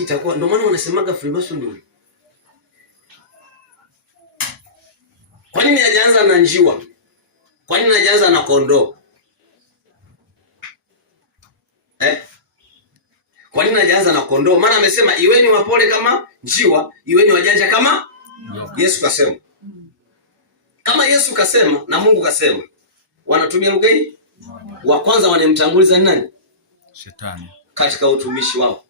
itakuwa. Ndio maana wanasemaga Freemason ndio. Kwa nini hajaanza na njiwa? Kwa nini hajaanza na kondoo? Kwa nini hajaanza na kondoo? Maana amesema iweni wapole kama njiwa, iweni wajanja kama Yesu kasema. Kama Yesu kasema na Mungu kasema, wanatumia lugha hii. Wa kwanza wanemtanguliza ni nani? Shetani katika utumishi wao.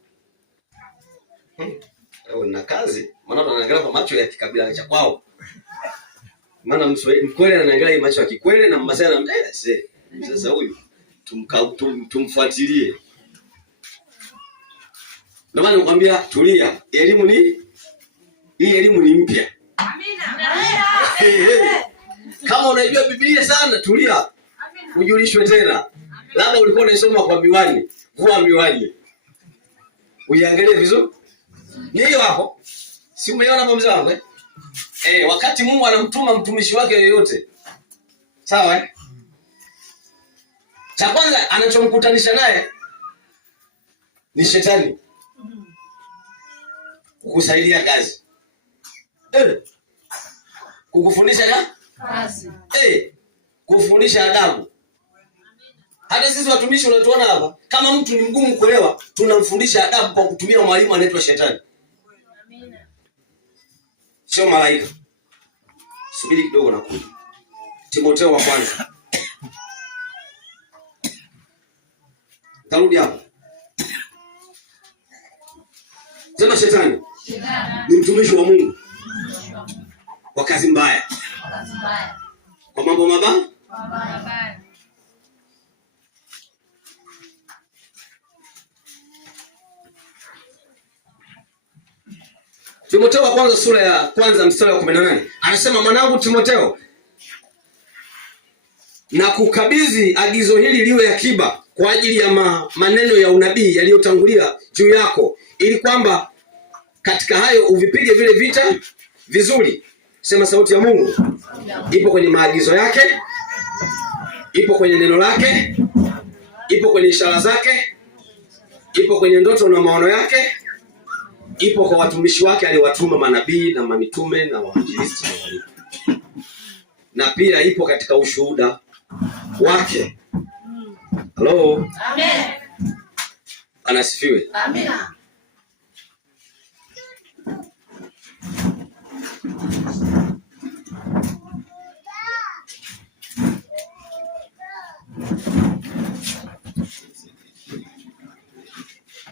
Na kazi, maana wanaangalia kwa macho ya kikabila cha kwao. Maana Mkwele anaangalia macho ya Kikwele na Mmasai anamwambia sasa huyu tumfuatilie. Ndio maana nakwambia tulia. Elimu ni hii, elimu ni mpya. Amina. Kama unajua Biblia sana tulia. Ujulishwe tena. Labda ulikuwa unasoma kwa miwani, vua miwani. Uiangalie vizuri. Ni hiyo hapo. Si umeona hapo mzee wangu wakati Mungu anamtuma mtumishi wake yoyote. Sawa Cha kwanza anachomkutanisha naye ni shetani. Kukusaidia kazi. Kukufundisha kazi. Kufundisha adabu. Hata sisi watumishi unatuona hapa, kama mtu ni mgumu kuelewa, tunamfundisha adabu kwa kutumia mwalimu anaitwa shetani. Amina. Sio malaika. Subiri kidogo na kuja. Timotheo wa kwanza. Tarudi hapo. Sema shetani ni mtumishi wa Mungu kwa kazi mbaya. Kwa mambo mabaya. Timotheo wa kwanza sura ya kwanza mstari wa 18. Anasema mwanangu Timotheo, na kukabidhi agizo hili liwe akiba kwa ajili ya maneno ya unabii yaliyotangulia juu yako, ili kwamba katika hayo uvipige vile vita vizuri. Sema sauti ya Mungu. Ipo kwenye maagizo yake, ipo kwenye neno lake, ipo kwenye ishara zake, ipo kwenye ndoto na maono yake, ipo kwa watumishi wake aliowatuma manabii na mamitume na wainjilisti na walimu. Na pia ipo katika ushuhuda wake. Hello. Amen. Anasifiwe. Amina.